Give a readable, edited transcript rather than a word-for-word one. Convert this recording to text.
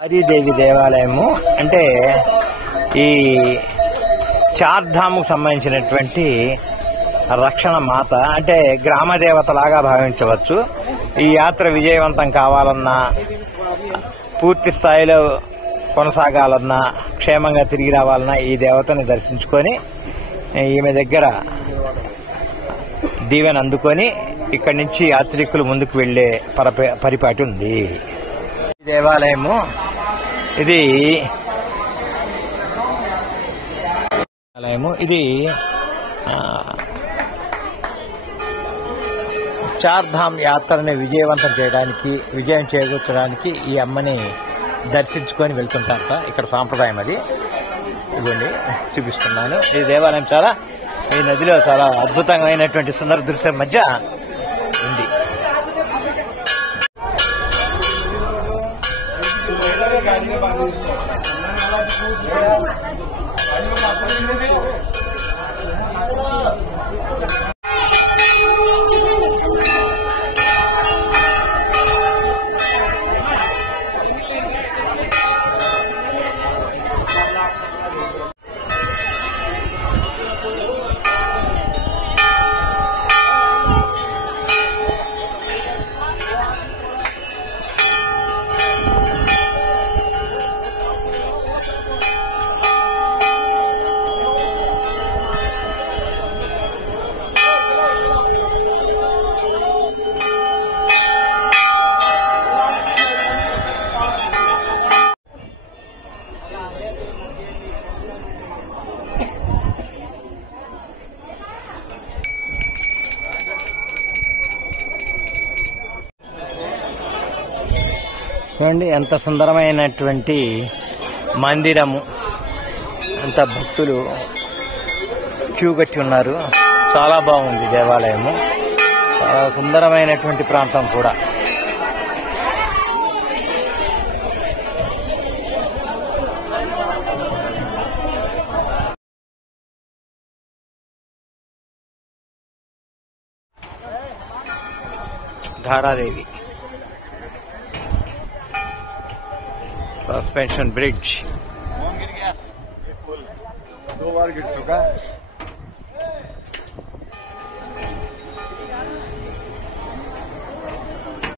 ధారీదేవి దేవాలయము అంటే ఈ చార్ధాముకు సంబంధించినటువంటి రక్షణ మాత, అంటే గ్రామ దేవతలాగా భావించవచ్చు. ఈ యాత్ర విజయవంతం కావాలన్నా, పూర్తి స్థాయిలో కొనసాగాలన్నా, క్షేమంగా తిరిగి రావాలన్నా ఈ దేవతని దర్శించుకొని ఈమె దగ్గర దీవెన అందుకొని ఇక్కడి నుంచి యాత్రికులు ముందుకు వెళ్లే పరిపాటి ఉంది. ఈ దేవాలయము ఇది చార్ధామ్ యాత్రని విజయం చేకూర్చడానికి ఈ అమ్మని దర్శించుకొని వెళ్తుంటారట. ఇక్కడ సాంప్రదాయం అది. ఇదిగోండి చూపిస్తున్నాను. ఈ దేవాలయం ఈ నదిలో చాలా అద్భుతమైనటువంటి సుందర దృశ్యం మధ్య ఉంది. చూడండి ఎంత సుందరమైనటువంటి మందిరము, అంత భక్తులు క్యూ కట్టి ఉన్నారు. చాలా బాగుంది దేవాలయము. చాలా సుందరమైనటువంటి ప్రాంతం కూడా. ధారాదేవి सस्पेंशन ब्रिज 2 बार गिर चुका है।